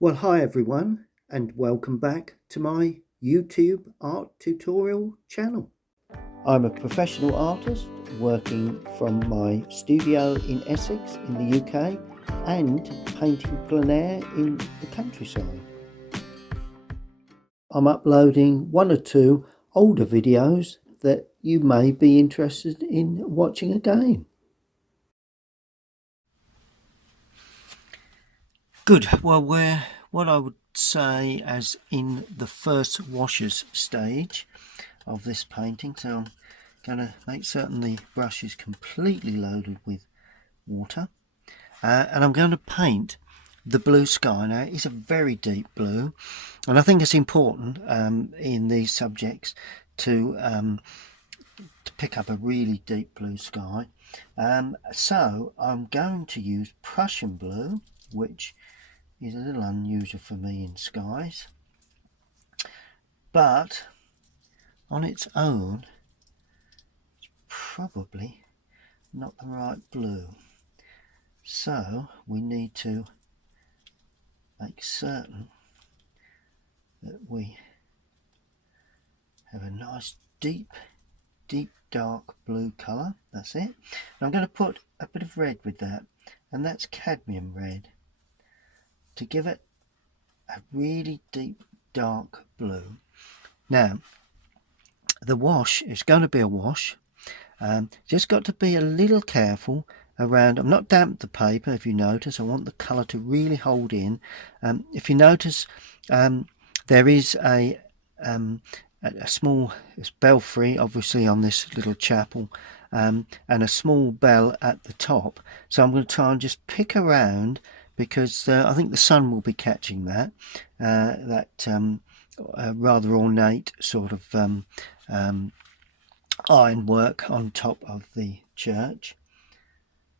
Well, hi everyone, and welcome back to my YouTube art tutorial channel. I'm a professional artist working from my studio in Essex in the UK and painting plein air in the countryside. I'm uploading one or two older videos that you may be interested in watching again. Good. Well, we're what I would say as in the first washes stage of this painting. So I'm going to make certain the brush is completely loaded with water. And I'm going to paint the blue sky. Now, it's a very deep blue. And I think it's important in these subjects to pick up a really deep blue sky. So I'm going to use Prussian blue, which is a little unusual for me in skies, but on its own it's probably not the right blue, so we need to make certain that we have a nice deep dark blue colour. That's it. And I'm going to put a bit of red with that, and that's cadmium red, to give it a really deep dark blue. Now the wash is going to be a wash. Just got to be a little careful around. I've not damped the paper, if you notice. I want the colour to really hold in. If you notice, there is a small belfry obviously on this little chapel, and a small bell at the top, so I'm going to try and just pick around, because I think the sun will be catching that rather ornate sort of ironwork on top of the church.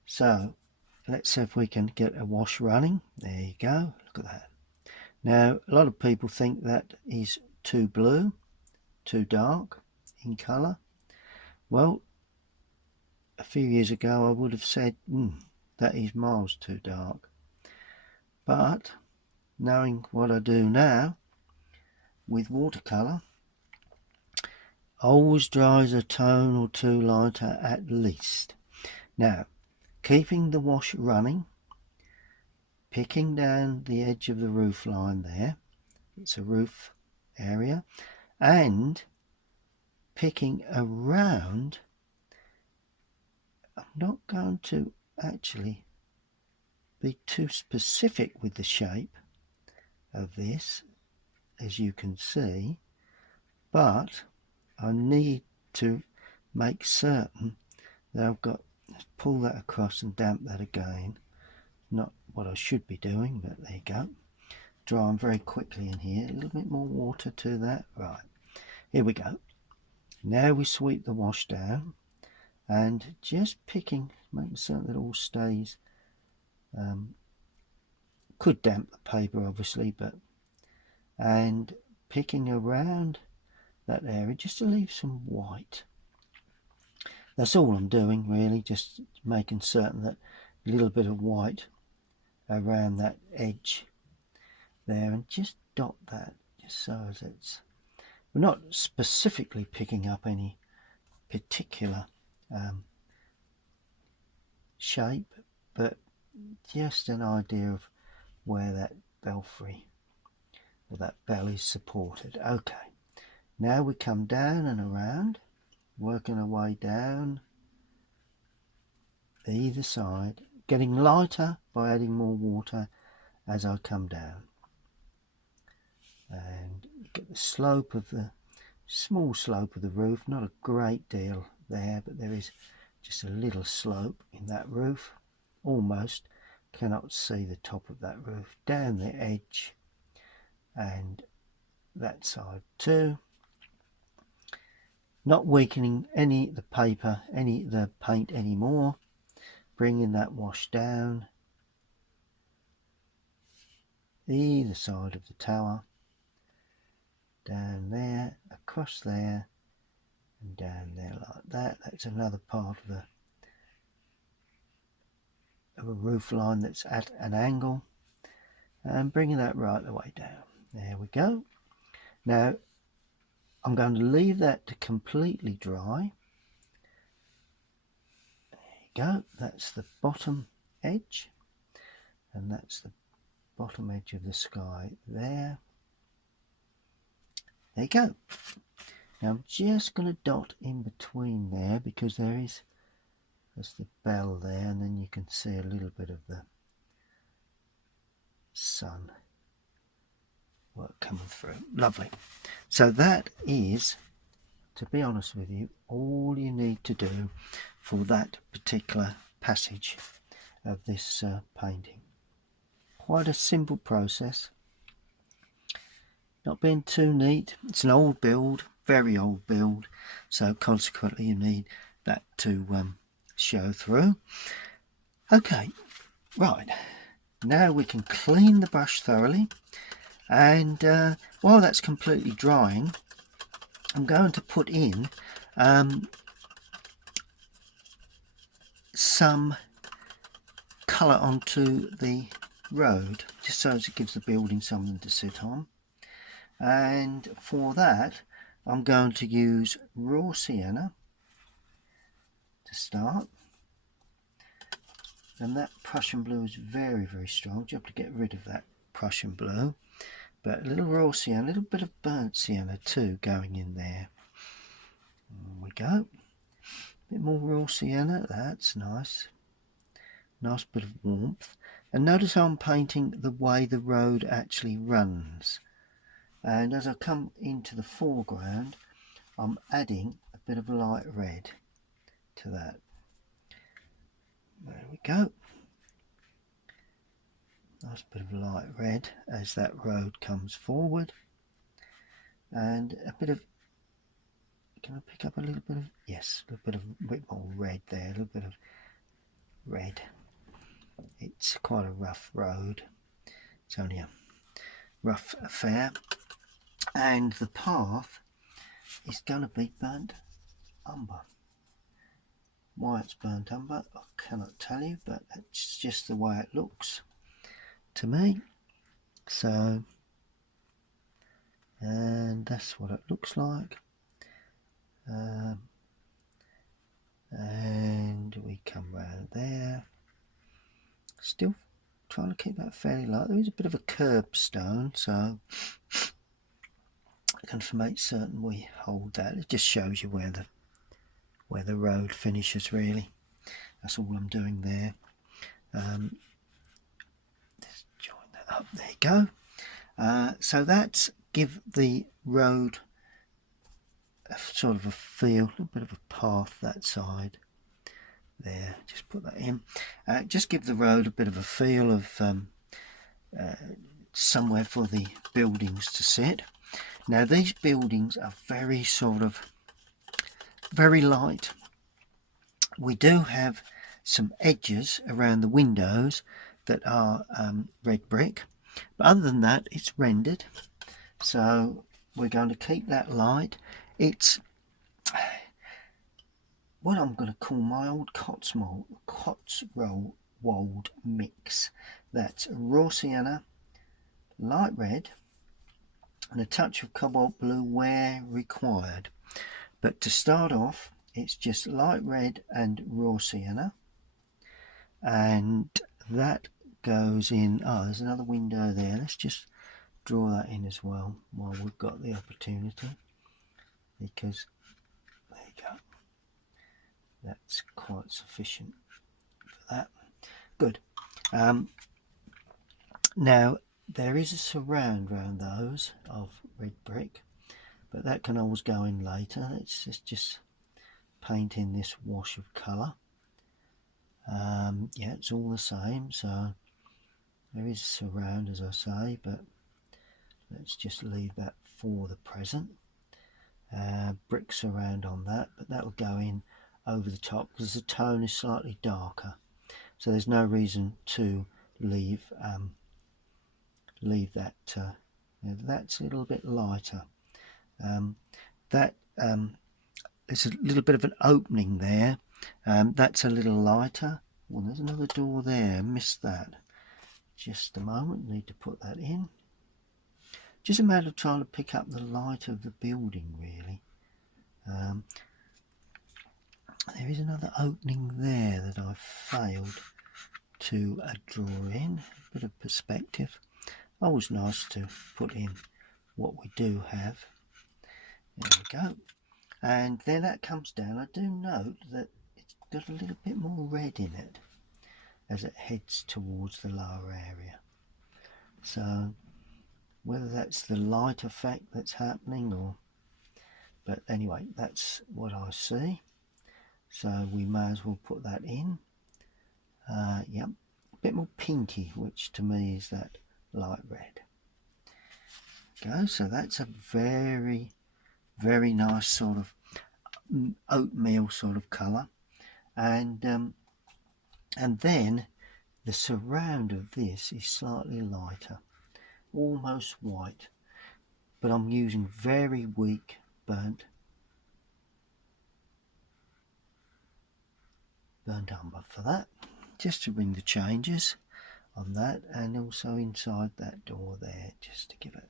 So let's see if we can get a wash running. There you go, look at that. Now a lot of people think that is too blue, too dark in colour. Well, a few years ago I would have said that is miles too dark, but knowing what I do now with watercolour, always dries a tone or two lighter at least. Now, keeping the wash running, picking down the edge of the roof line there, it's a roof area, and picking around. I'm not going to actually be too specific with the shape of this, as you can see, but I need to make certain that I've got to pull that across and damp that again. Not what I should be doing, but there you go. Drying very quickly in here. A little bit more water to that. Right, here we go. Now we sweep the wash down and just picking, making certain that it all stays. Could damp the paper obviously, but and picking around that area just to leave some white. That's all I'm doing really, just making certain that a little bit of white around that edge there, and just dot that just so as it's, we're not specifically picking up any particular shape, but just an idea of where that belfry or that bell is supported. Okay, now we come down and around, working our way down either side, getting lighter by adding more water as I come down, and get the slope of the small slope of the roof, not a great deal there, but there is just a little slope in that roof. Almost cannot see the top of that roof. Down the edge and that side too, not weakening the paint anymore, bringing that wash down either side of the tower, down there, across there, and down there like that. That's another part of a roof line that's at an angle, and bringing that right the way down. There we go. Now I'm going to leave that to completely dry. There you go. That's the bottom edge, and that's the bottom edge of the sky there. There you go. Now I'm just going to dot in between there because there's the bell there, and then you can see a little bit of the sun work coming through. Lovely. So that is, to be honest with you, all you need to do for that particular passage of this painting. Quite a simple process, not being too neat. It's an old build, very old build, so consequently you need that to show through. Okay, right, now we can clean the brush thoroughly, and while that's completely drying, I'm going to put in some colour onto the road, just so as it gives the building something to sit on. And for that I'm going to use raw sienna to start, and that Prussian blue is very, very strong. You have to get rid of that Prussian blue, but a little raw sienna, a little bit of burnt sienna too going in there. There we go. A bit more raw sienna, that's nice. Nice bit of warmth. And notice how I'm painting the way the road actually runs. And as I come into the foreground, I'm adding a bit of light red to that. There we go. Nice bit of light red as that road comes forward. And a bit of, can I pick up a little bit of, yes, a little bit more red there, a little bit of red. It's quite a rough road. It's only a rough affair. And the path is going to be burnt umber. Why it's burnt umber, I cannot tell you, but it's just the way it looks to me. So, and that's what it looks like. And we come round there. Still trying to keep that fairly light. There is a bit of a curbstone, so I can make certain we hold that. It just shows you where the road finishes, really. That's all I'm doing there. Let's join that up. There you go. So that's give the road a sort of a feel, a little bit of a path that side. There, just put that in. Just give the road a bit of a feel of somewhere for the buildings to sit. Now these buildings are very very light. We do have some edges around the windows that are red brick, but other than that it's rendered, so we're going to keep that light. It's what I'm going to call my old Cotswold mix. That's raw sienna, light red, and a touch of cobalt blue where required. But to start off, it's just light red and raw sienna, and that goes in. Oh, there's another window there. Let's just draw that in as well while we've got the opportunity, because there you go. That's quite sufficient for that. Good. Now there is a surround around those of red brick, but that can always go in later. Let's just paint in this wash of colour. Yeah, it's all the same, so there is a surround, as I say, but let's just leave that for the present. Brick surround on that, but that will go in over the top because the tone is slightly darker, so there's no reason to leave that. That's a little bit lighter. There's a little bit of an opening there. That's a little lighter. Well, there's another door there. Missed that. just a moment, need to put that in. Just a matter of trying to pick up the light of the building, really. There is another opening there that I've failed to draw in. A bit of perspective. Always nice to put in what we do have. There we go. And then that comes down. I do note that it's got a little bit more red in it as it heads towards the lower area. So whether that's the light effect that's happening or, but anyway, that's what I see. So we may as well put that in. Yep, a bit more pinky, which to me is that light red. Go. So that's a very, very nice sort of oatmeal sort of colour, and then the surround of this is slightly lighter, almost white, but I'm using very weak burnt umber for that, just to bring the changes on that, and also inside that door there, just to give it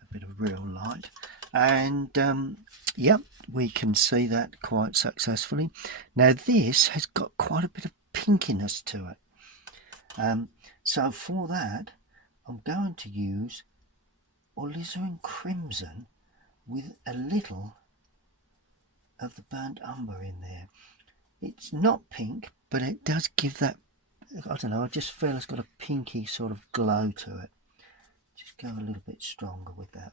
a bit of real light. And yep, we can see that quite successfully. Now this has got quite a bit of pinkiness to it, so for that I'm going to use alizarin crimson with a little of the burnt umber in there. It's not pink, but it does give that, I don't know, I just feel it's got a pinky sort of glow to it. Just go a little bit stronger with that.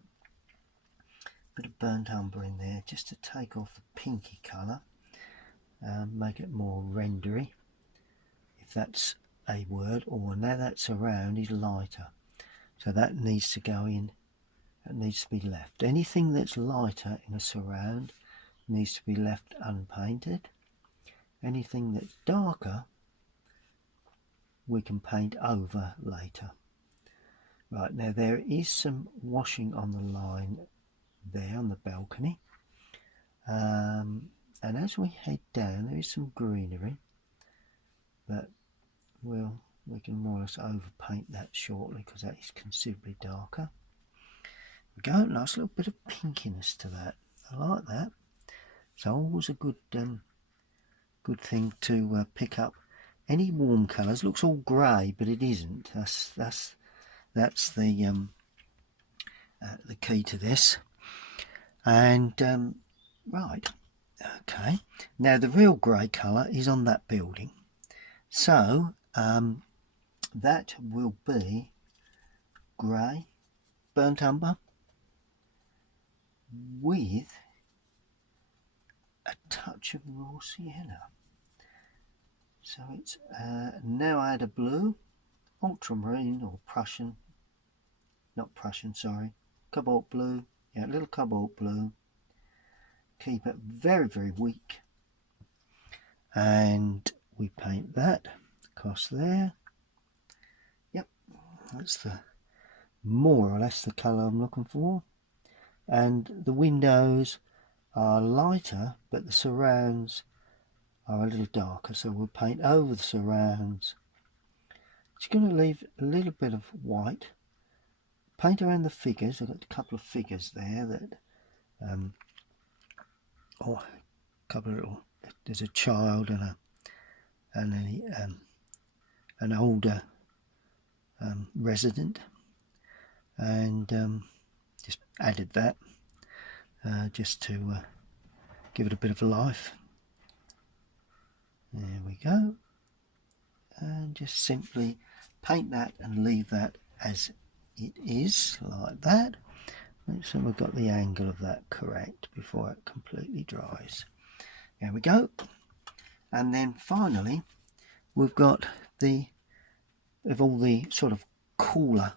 Bit of burnt umber in there just to take off the pinky colour, make it more rendery, if that's a word. Or now that surround is lighter, so that needs to go in, that needs to be left. Anything that's lighter in a surround needs to be left unpainted. Anything that's darker we can paint over later. Right, now there is some washing on the line there on the balcony, and as we head down there is some greenery, but we can more or less overpaint that shortly because that is considerably darker. There we go, nice little bit of pinkiness to that. I like that. So always a good thing to pick up any warm colours. Looks all grey, but it isn't. That's the key to this. And right, okay, now the real grey colour is on that building, so that will be grey burnt umber with a touch of raw sienna. So it's now add a blue, ultramarine or Prussian, not Prussian, sorry, cobalt blue. Yeah, a little cobalt blue. Keep it very, very weak. And we paint that across there. Yep, that's the more or less the colour I'm looking for. And the windows are lighter, but the surrounds are a little darker. So we'll paint over the surrounds. Just going to leave a little bit of white. Paint around the figures. I've got a couple of figures there that a couple of little, there's a child and an older resident, and just added that just to give it a bit of life. There we go, and just simply paint that and leave that as it is, like that. Make sure we've got the angle of that correct before it completely dries. There we go. And then finally we've got all the sort of cooler,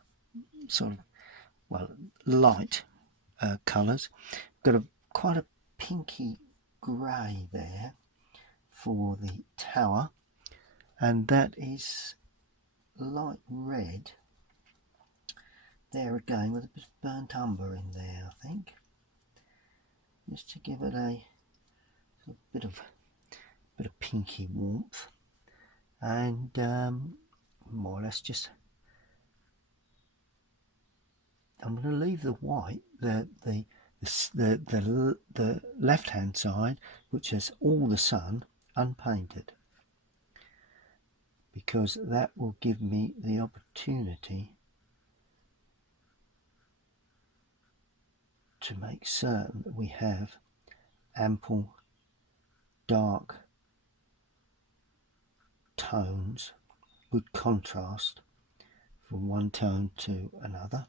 sort of, well, light colours. Got quite a pinky grey there for the tower, and that is light red there again with a bit of burnt umber in there, I think, just to give it a bit of pinky warmth, and more or less just I'm going to leave the white, the left hand side, which has all the sun, unpainted, because that will give me the opportunity to make certain that we have ample dark tones, good contrast from one tone to another.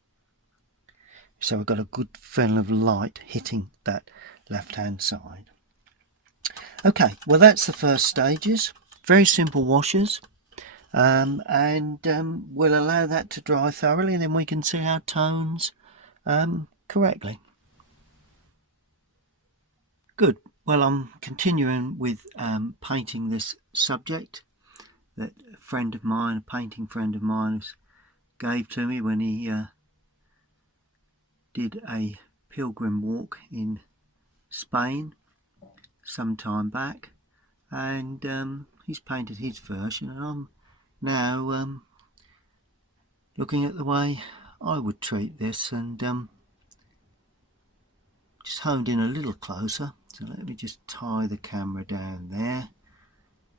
So we've got a good film of light hitting that left hand side. Okay, well that's the first stages. Very simple washes. And we'll allow that to dry thoroughly, and then we can see our tones correctly. Good. Well, I'm continuing with painting this subject that a friend of mine, a painting friend of mine, gave to me when he did a pilgrim walk in Spain some time back, and he's painted his version, and I'm now looking at the way I would treat this, and just honed in a little closer. So let me just tie the camera down there,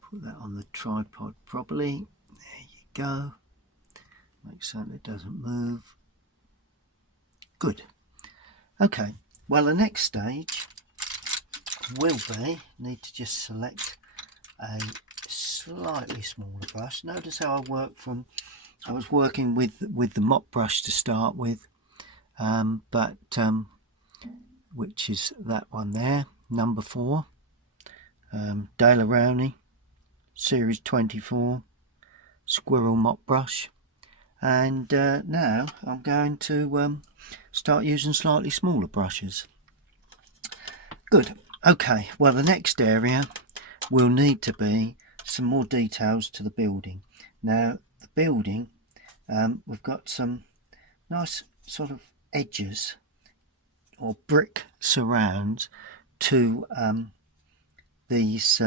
put that on the tripod properly. There you go. Make certain it doesn't move. Good. Okay, well the next stage will be, need to just select a slightly smaller brush. Notice how I was working with the mop brush to start with, which is that one there, number 4, De La Rowney, series 24, squirrel mop brush. And now I'm going to start using slightly smaller brushes. Good. Okay, well the next area will need to be some more details to the building. Now the building, we've got some nice sort of edges or brick surrounds to these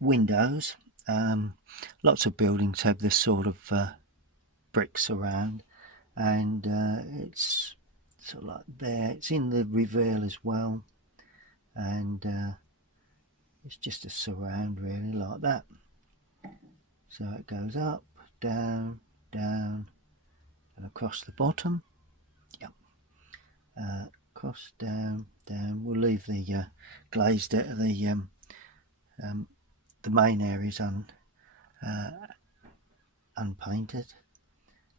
windows. Lots of buildings have this sort of brick surround, and it's sort of like there. It's in the reveal as well, and it's just a surround really like that. So it goes up, down, down, and across the bottom. Yep. Across, down, down. We'll leave the glazed the main areas unpainted,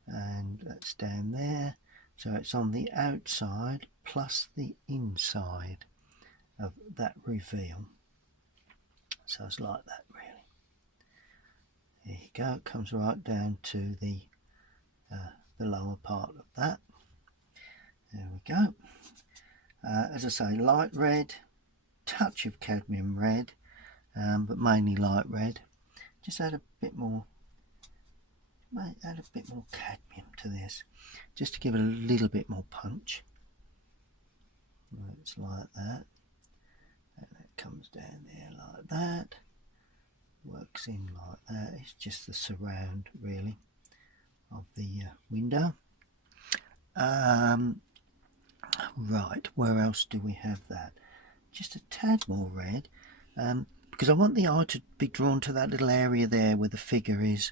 and that's down there. So it's on the outside plus the inside of that reveal. So it's like that really. There you go. It comes right down to the lower part of that. There we go. As I say, light red, touch of cadmium red, but mainly light red. Just add a bit more. Might add a bit more cadmium to this, just to give it a little bit more punch. It's like that, and it comes down there like that. Works in like that. It's just the surround really of the window. Right, where else do we have that? Just a tad more red, because I want the eye to be drawn to that little area there where the figure is.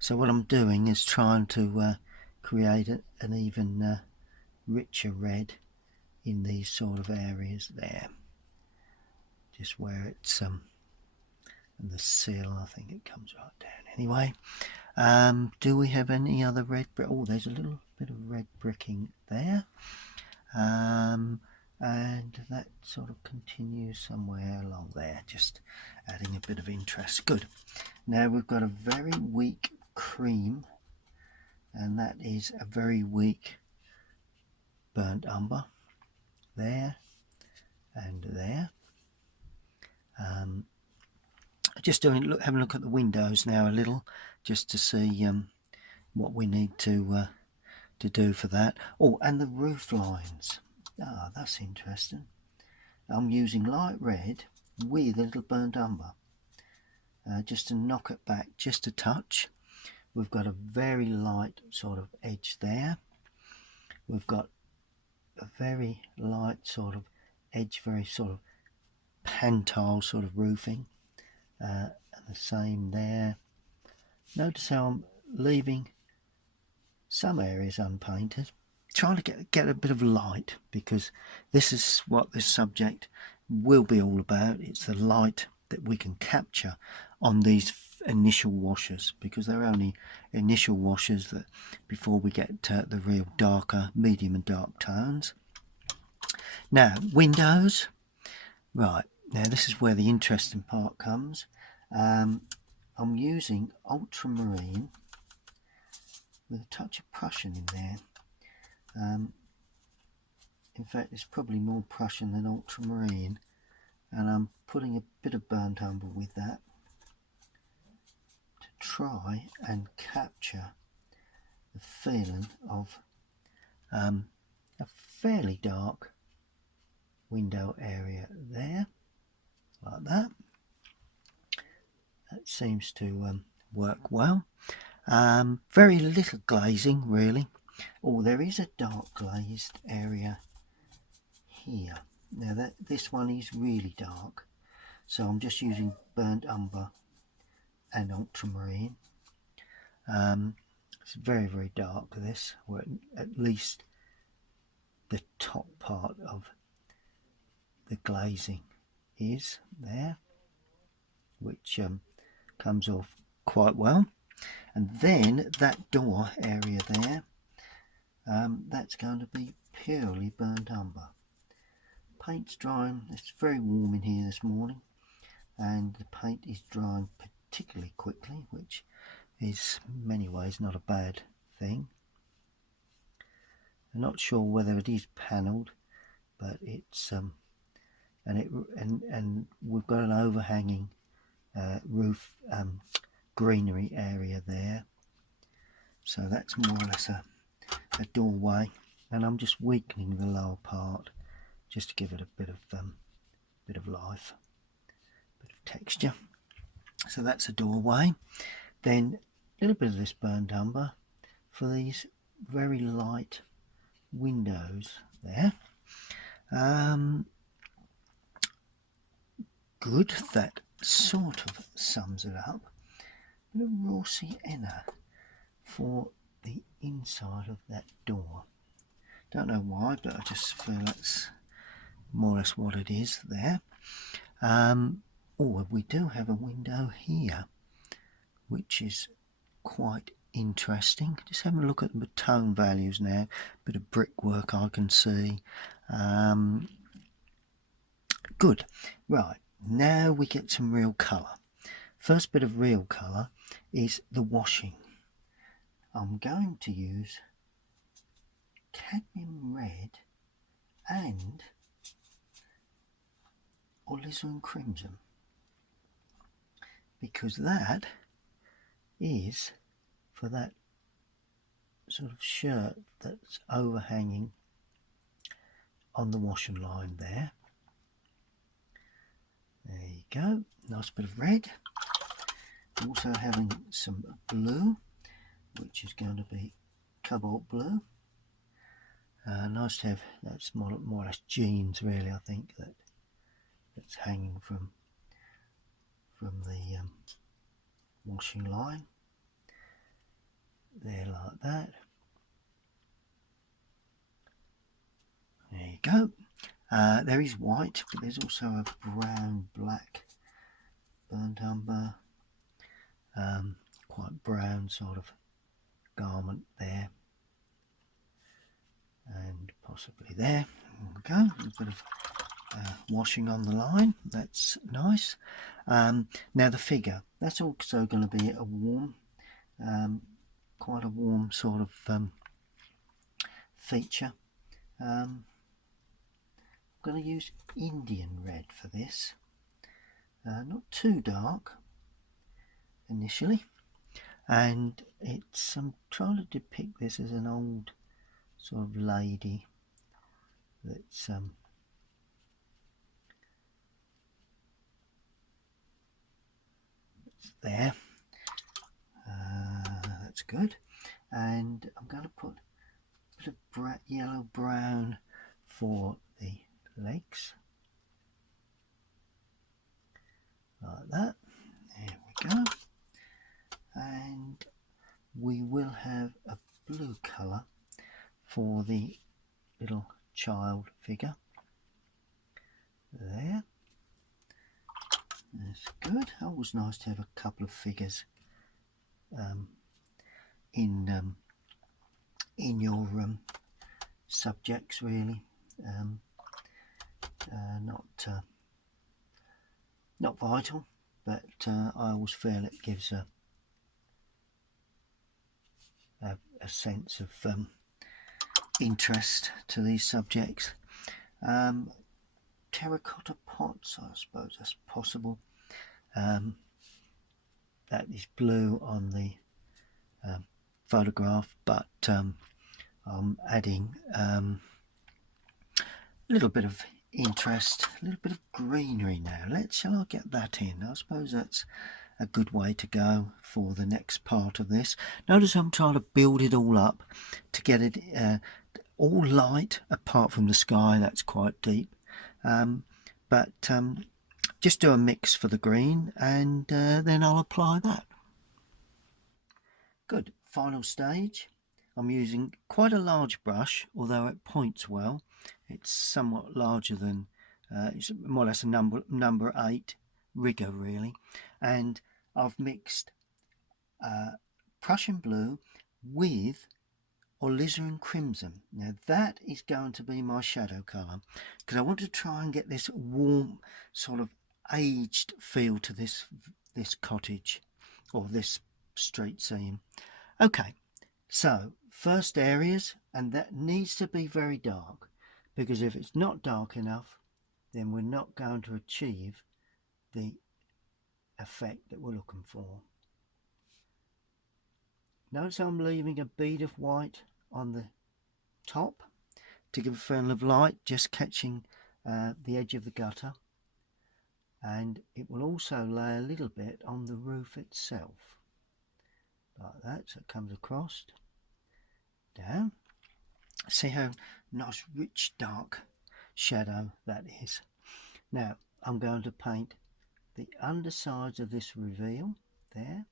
So what I'm doing is trying to create an even richer red in these sort of areas there. Just where it's and the sill, I think it comes right down. Anyway, do we have any other red brick? Oh, there's a little bit of red bricking there. And that sort of continues somewhere along there, just adding a bit of interest. Good. Now we've got a very weak cream, and that is a very weak burnt umber there and there. Just having a look at the windows now a little, just to see what we need to do for that. Oh, and the roof lines. Ah, that's interesting. I'm using light red with a little burnt umber, just to knock it back just a touch, we've got a very light sort of edge there. We've got a very light sort of edge, very sort of pantile sort of roofing, and the same there. Notice how I'm leaving some areas unpainted, trying to get a bit of light, because this is what this subject will be all about. It's the light that we can capture on these initial washes, because they're only initial washes that before we get the real darker, medium and dark tones. Now, windows. Right, now this is where the interesting part comes. I'm using ultramarine with a touch of Prussian in there. In fact, it's probably more Prussian than ultramarine, and I'm putting a bit of burnt umber with that to try and capture the feeling of a fairly dark window area there, like that. That seems to work well. Very little glazing really. Oh, there is a dark glazed area here. Now this one is really dark, so I'm just using burnt umber and ultramarine. It's very, very dark, this, or at least the top part of the glazing is there, which comes off quite well. And then that door area there, that's going to be purely burnt umber. Paint's drying. It's very warm in here this morning, and the paint is drying particularly quickly, which is in many ways not a bad thing. I'm not sure whether it is panelled, but it's and we've got an overhanging roof greenery area there, so that's more or less a doorway, and I'm just weakening the lower part just to give it a bit of life, a bit of texture. So that's a doorway. Then a little bit of this burnt umber for these very light windows there. Good, that sort of sums it up. A bit of raw sienna for the inside of that door. Don't know why, but I just feel that's more or less what it is there. We do have a window here, which is quite interesting. Just having a look at the tone values now. Bit of brickwork I can see. Good. Right, now we get some real colour. First bit of real colour is the washing. I'm going to use cadmium red and alizarin crimson, because that is for that sort of shirt that's overhanging on the washing line there. There you go, nice bit of red. Also having some blue, which is going to be cobalt blue. Nice to have, that's more or less jeans really, I think, that's hanging from the washing line there, like that. There you go. There is white, but there's also a brown black burnt umber, quite brown sort of garment there, and possibly there. There we go, a bit of washing on the line, that's nice. Now the figure, that's also going to be a warm, quite a warm sort of feature. I'm going to use Indian red for this, not too dark initially, and it's, I'm trying to depict this as an old sort of lady that's there. good. And I'm going to put a bit of yellow brown for the legs, like that. There we go. And we will have a blue colour for the little child figure there. That's good. Always nice to have a couple of figures in your subjects, really. Not vital, but I always feel it gives a sense of interest to these subjects. Terracotta pots, I suppose that's possible. That is blue on the photograph, but I'm adding a little bit of interest, a little bit of greenery now. Shall I get that in? I suppose that's a good way to go for the next part of this. Notice I'm trying to build it all up to get it all light, apart from the sky, that's quite deep. But just do a mix for the green, and then I'll apply that. Good. Final stage. I'm using quite a large brush, although it points well. It's somewhat larger than, it's more or less a number 8 rigger, really. And I've mixed Prussian blue with alizarin crimson. Now that is going to be my shadow colour, because I want to try and get this warm, sort of aged feel to this cottage or this street scene. Okay, so first areas, and that needs to be very dark, because if it's not dark enough, then we're not going to achieve the effect that we're looking for. Notice I'm leaving a bead of white on the top to give a feeling of light, just catching the edge of the gutter, and it will also lay a little bit on the roof itself, like that, so it comes across, down. See how nice, rich, dark shadow that is. Now I'm going to paint the undersides of this reveal there,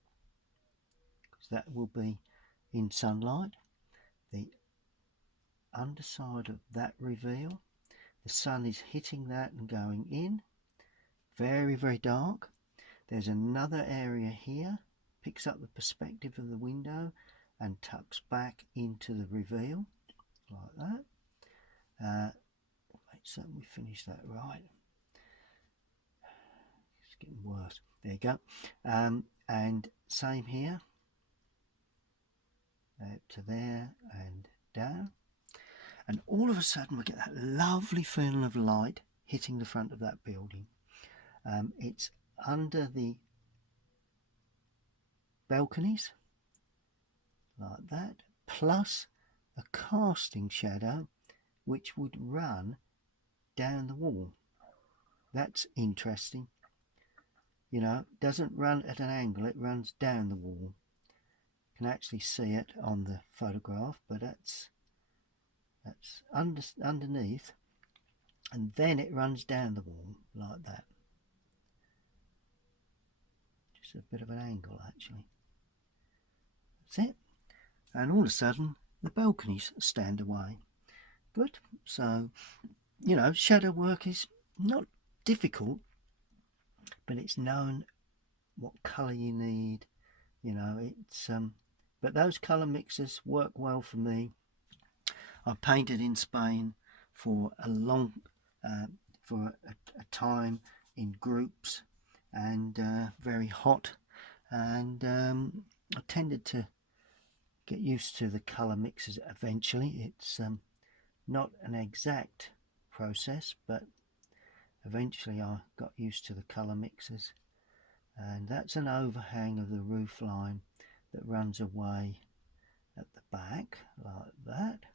because that will be in sunlight. The underside of that reveal, the sun is hitting that and going in, very, very dark. There's another area here, picks up the perspective of the window and tucks back into the reveal, like that. Make certain we finish that right. It's getting worse. There you go. And same here, up to there and down. And all of a sudden we get that lovely feeling of light hitting the front of that building. It's under the balconies, like that, plus a casting shadow which would run down the wall. That's interesting. You know, it doesn't run at an angle, it runs down the wall. You can actually see it on the photograph, but that's underneath, and then it runs down the wall like that. Just a bit of an angle, actually. That's it. And all of a sudden the balconies stand away. Good. So, you know, shadow work is not difficult, but it's knowing what colour you need. You know, it's but those colour mixes work well for me. I painted in Spain for a long for a time in groups, and very hot, and I tended to get used to the colour mixes eventually. It's not an exact process, but eventually I got used to the colour mixes. And that's an overhang of the roof line that runs away at the back like that.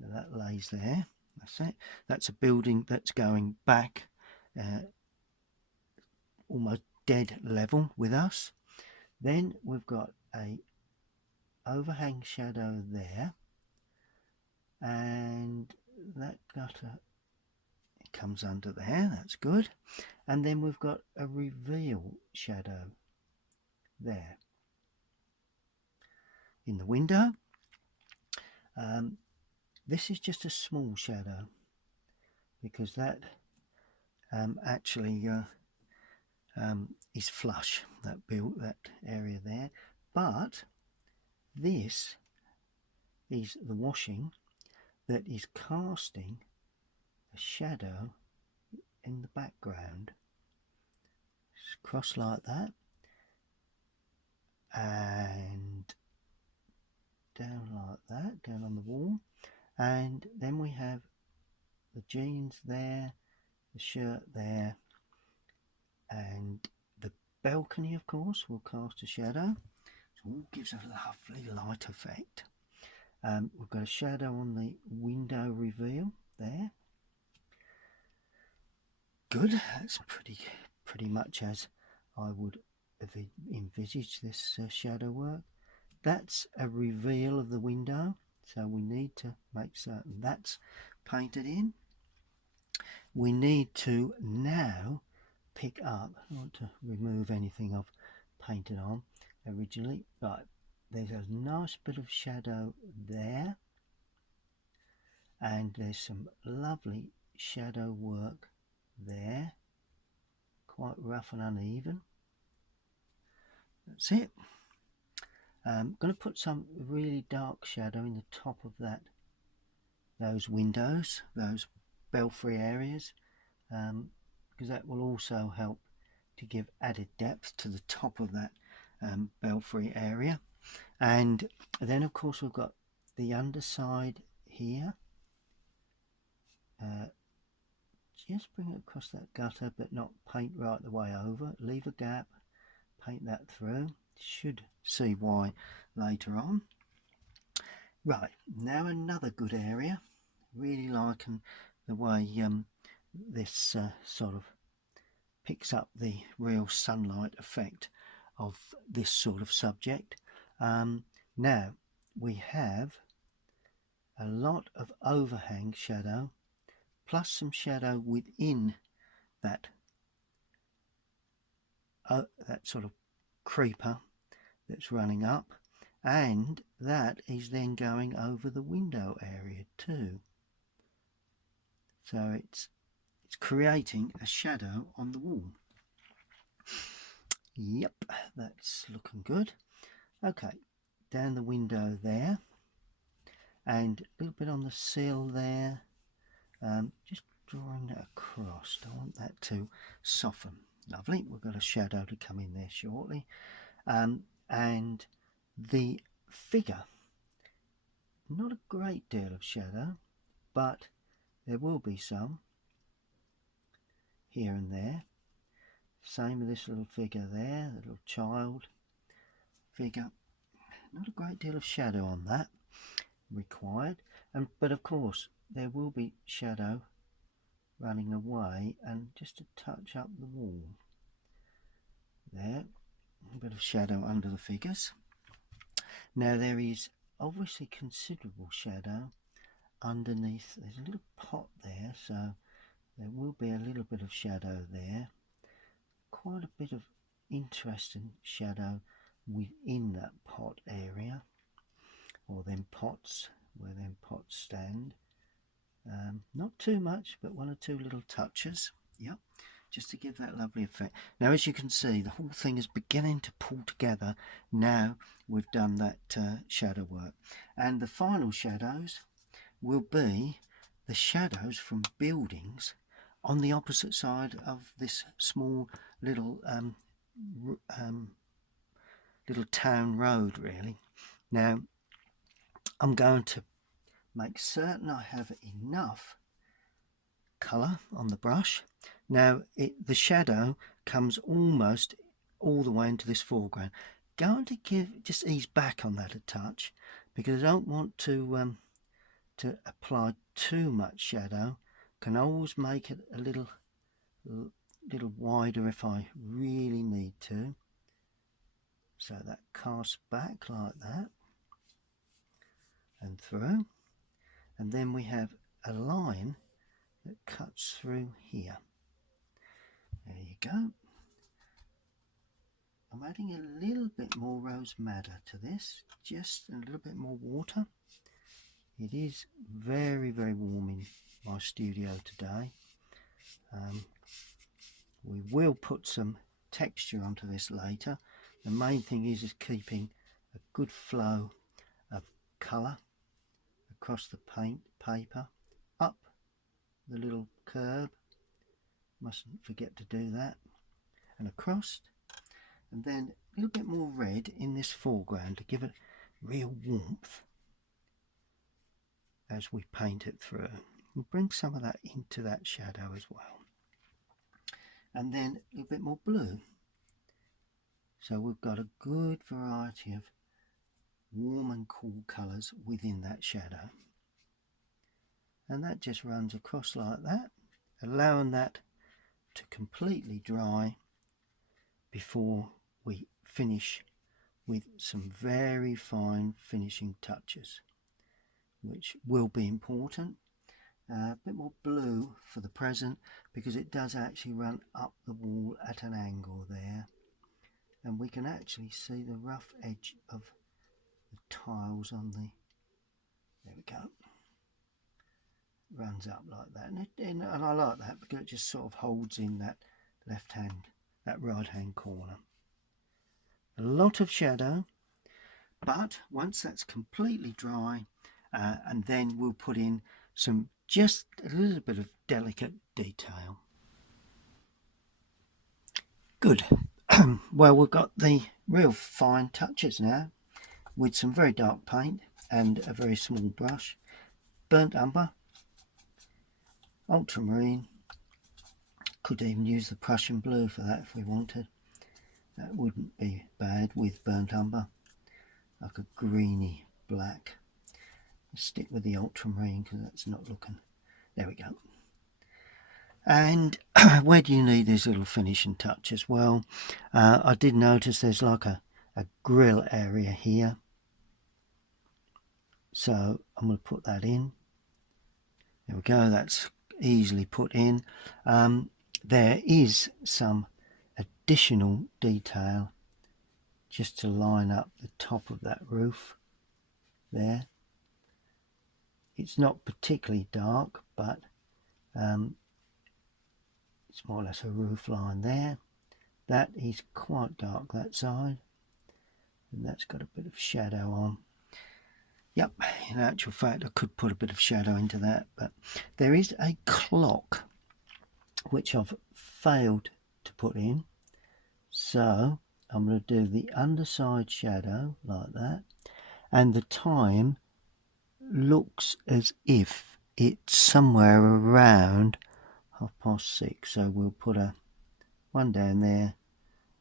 So that lays there. That's it. That's a building that's going back almost dead level with us. Then we've got a overhang shadow there, and that gutter comes under there, that's good. And then we've got a reveal shadow there in the window. This is just a small shadow because that actually is flush, that area there, but this is the washing that is casting a shadow in the background. Just cross like that and down like that, down on the wall, and then we have the jeans there, the shirt there, and the balcony of course will cast a shadow, so all gives a lovely light effect. We've got a shadow on the window reveal there. Good, that's pretty much as I would have envisaged this shadow work. That's a reveal of the window, so we need to make certain that's painted in. We need to now pick up, I want to remove anything I've painted on originally. Right, there's a nice bit of shadow there, and there's some lovely shadow work there, quite rough and uneven. That's it. I'm going to put some really dark shadow in the top of those windows, those belfry areas, because that will also help to give added depth to the top of that belfry area. And then of course we've got the underside here. Just bring it across that gutter, but not paint right the way over. Leave a gap, paint that through. Should see why later on. Right, now another good area. Really liking the way this sort of picks up the real sunlight effect of this sort of subject. Now we have a lot of overhang shadow plus some shadow within that sort of creeper that's running up, and that is then going over the window area too, so it's creating a shadow on the wall. Yep, that's looking good. Okay, down the window there, and a little bit on the sill there, just drawing that across. I want that to soften. Lovely, we've got a shadow to come in there shortly. And the figure, not a great deal of shadow, but there will be some here and there. Same with this little figure there, the little child figure. Not a great deal of shadow on that required, but of course there will be shadow running away, and just to touch up the wall there, a bit of shadow under the figures. Now there is obviously considerable shadow underneath. There's a little pot there, so there will be a little bit of shadow there. Quite a bit of interesting shadow within that pot area, or them pots, where them pots stand. Not too much, but one or two little touches. Yep, just to give that lovely effect. Now as you can see, the whole thing is beginning to pull together now we've done that shadow work, and the final shadows will be the shadows from buildings on the opposite side of this small little little town road really. Now I'm going to make certain I have enough colour on the brush. Now the shadow comes almost all the way into this foreground. Going to just ease back on that a touch, because I don't want to apply too much shadow. Can always make it a little wider if I really need to, so that casts back like that. and through, and then we have a line that cuts through here. There you go. I'm adding a little bit more rose madder to this, just a little bit more water. It is very, very warm in my studio today. We will put some texture onto this later. The main thing is keeping a good flow of colour across the paint paper, up the little curb, mustn't forget to do that, and across, and then a little bit more red in this foreground to give it real warmth as we paint it through. We'll bring some of that into that shadow as well, and then a little bit more blue. So we've got a good variety of warm and cool colours within that shadow, and that just runs across like that, allowing that to completely dry before we finish with some very fine finishing touches, which will be important. A bit more blue for the present because it does actually run up the wall at an angle there, and we can actually see the rough edge of the tiles on the, there we go, runs up like that, and I like that because it just sort of holds in that left hand, that right hand corner. A lot of shadow, but once that's completely dry, and then we'll put in some, just a little bit of delicate detail. Good. Well, we've got the real fine touches now with some very dark paint and a very small brush, burnt umber, ultramarine. Could even use the Prussian blue for that if we wanted. That wouldn't be bad with burnt umber, like a greeny black. Let's stick with the ultramarine because that's not looking. There we go. And where do you need these little finishing touches? Well, I did notice there's like a grill area here, so I'm going to put that in. There we go, that's easily put in. There is some additional detail just to line up the top of that roof there. It's not particularly dark, but it's more or less a roof line there. That is quite dark, that side, and that's got a bit of shadow on. Yep, in actual fact I could put a bit of shadow into that, but there is a clock which I've failed to put in, so I'm going to do the underside shadow like that, and the time looks as if it's somewhere around 6:30, so we'll put one down there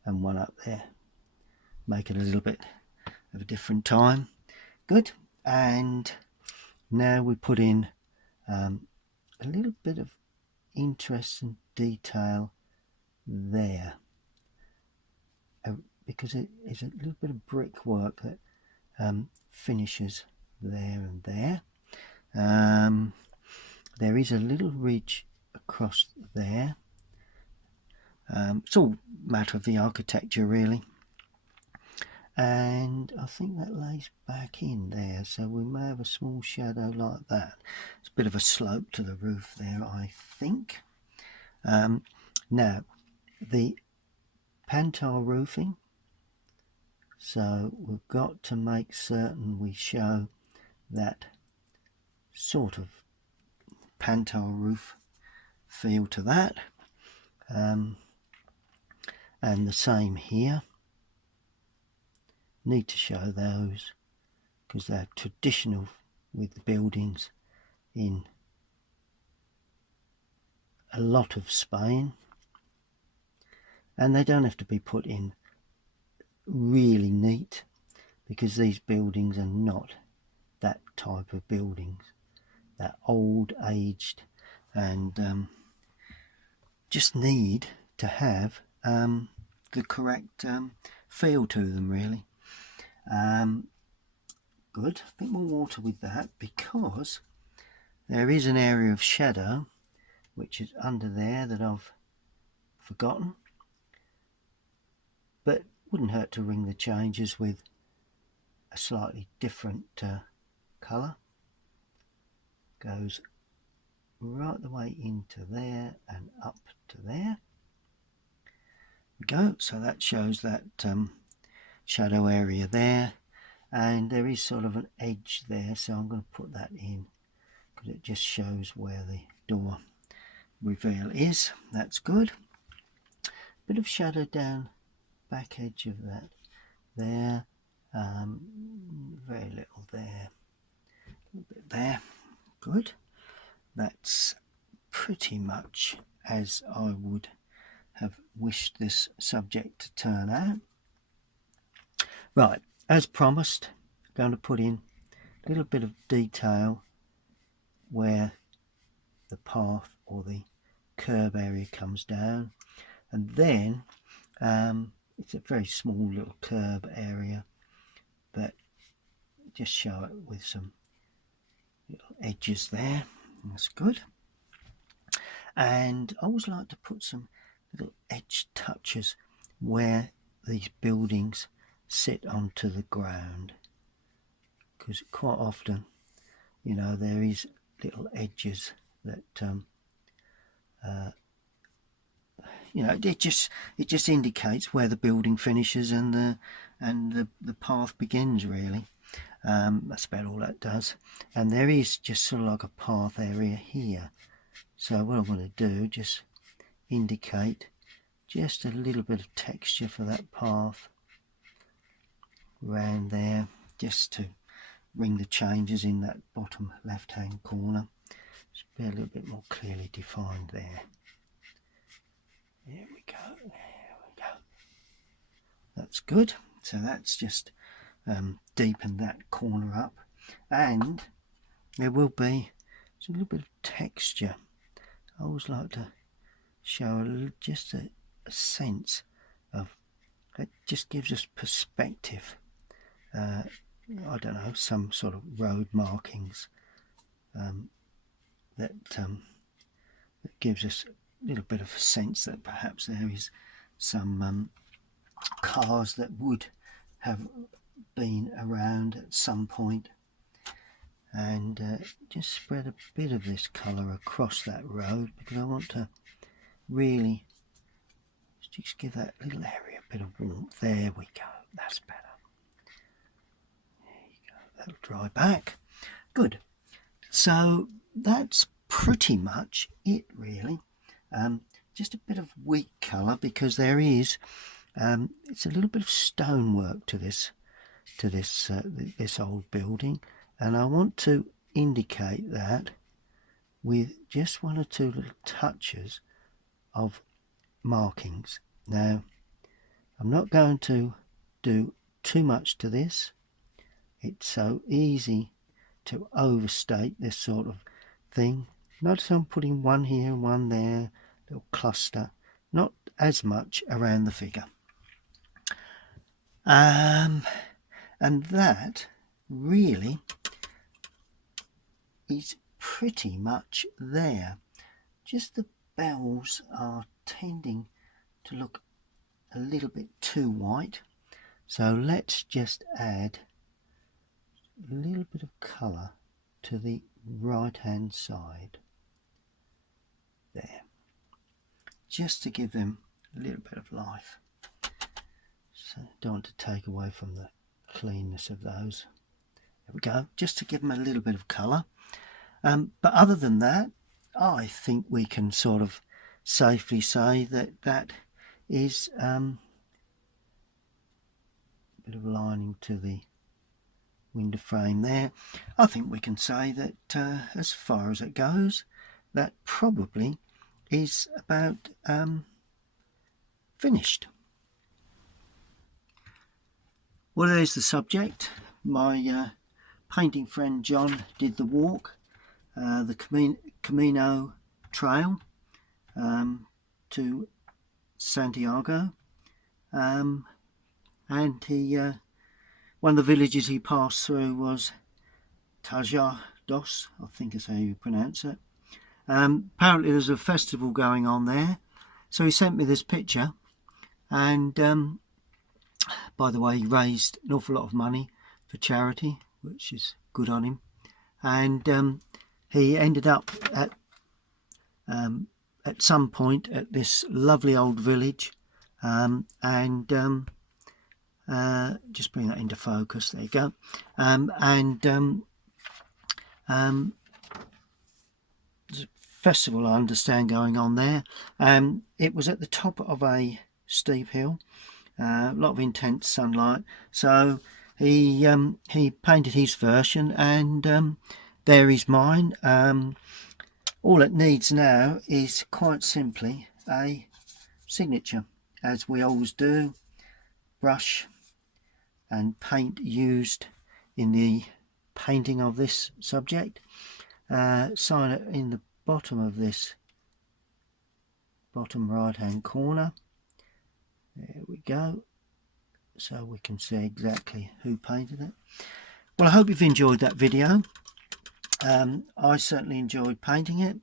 and one up there, make it a little bit of a different time. Good. And now we put in a little bit of interest and detail there, because it is a little bit of brickwork that finishes there and there. There is a little ridge across there. It's all a matter of the architecture really, and I think that lays back in there, so we may have a small shadow like that. It's a bit of a slope to the roof there, I think. Now the Pantile roofing, so we've got to make certain we show that sort of Pantile roof feel to that, and the same here. Need to show those because they're traditional with the buildings in a lot of Spain, and they don't have to be put in really neat because these buildings are not that type of buildings. They're old, aged, and just need to have the correct feel to them really. Good, a bit more water with that, because there is an area of shadow which is under there that I've forgotten, but wouldn't hurt to ring the changes with a slightly different colour. Goes right the way into there and up to there. Go, so that shows that shadow area there, and there is sort of an edge there, so I'm going to put that in because it just shows where the door reveal is. That's good. Bit of shadow down back edge of that there, very little there, a little bit there. Good. That's pretty much as I would have wished this subject to turn out. Right, as promised, I'm going to put in a little bit of detail where the path or the curb area comes down, and then it's a very small little curb area, but just show it with some little edges there. That's good. And I always like to put some little edge touches where these buildings sit onto the ground, because quite often, you know, there is little edges that you know, it just indicates where the building finishes and the path begins, really. That's about all that does. And there is just sort of like a path area here, so what I'm going to do, just indicate just a little bit of texture for that path around there, just to ring the changes in that bottom left hand corner. Just be a little bit more clearly defined there. There we go, there we go. That's good. So that's just deepen that corner up, and there will be a little bit of texture. I always like to show just a sense of, it just gives us perspective. I don't know, some sort of road markings that gives us a little bit of a sense that perhaps there is some cars that would have been around at some point, and just spread a bit of this colour across that road, because I want to really just give that little area a bit of warmth. There we go, that's better. There you go, that'll dry back. Good. So that's pretty much it, really. Just a bit of weak colour, because there is it's a little bit of stonework to this old building, and I want to indicate that with just one or two little touches of markings. Now, I'm not going to do too much to this. It's so easy to overstate this sort of thing. Notice I'm putting one here and one there, little cluster, not as much around the figure. And that really is pretty much there. Just the bells are tending to look a little bit too white, so let's just add a little bit of colour to the right hand side there, just to give them a little bit of life. So don't want to take away from the cleanness of those. There we go, just to give them a little bit of colour. But other than that, I think we can sort of safely say that that is a bit of lining to the window frame there. I think we can say that as far as it goes, that probably is about finished. Well, there's the subject. My painting friend John did the walk, the Camino Trail to Santiago, and he One of the villages he passed through was Tajardos, I think is how you pronounce it. Apparently there's a festival going on there, so he sent me this picture, and by the way, he raised an awful lot of money for charity, which is good on him. And he ended up at some point at this lovely old village, and just bring that into focus. There you go. There's a festival, I understand, going on there. It was at the top of a steep hill, a lot of intense sunlight. So he painted his version, and there is mine. All it needs now is quite simply a signature, as we always do. Brush and paint used in the painting of this subject. Sign it in the bottom of this bottom right hand corner. There we go, so we can see exactly who painted it. Well, I hope you've enjoyed that video. I certainly enjoyed painting it.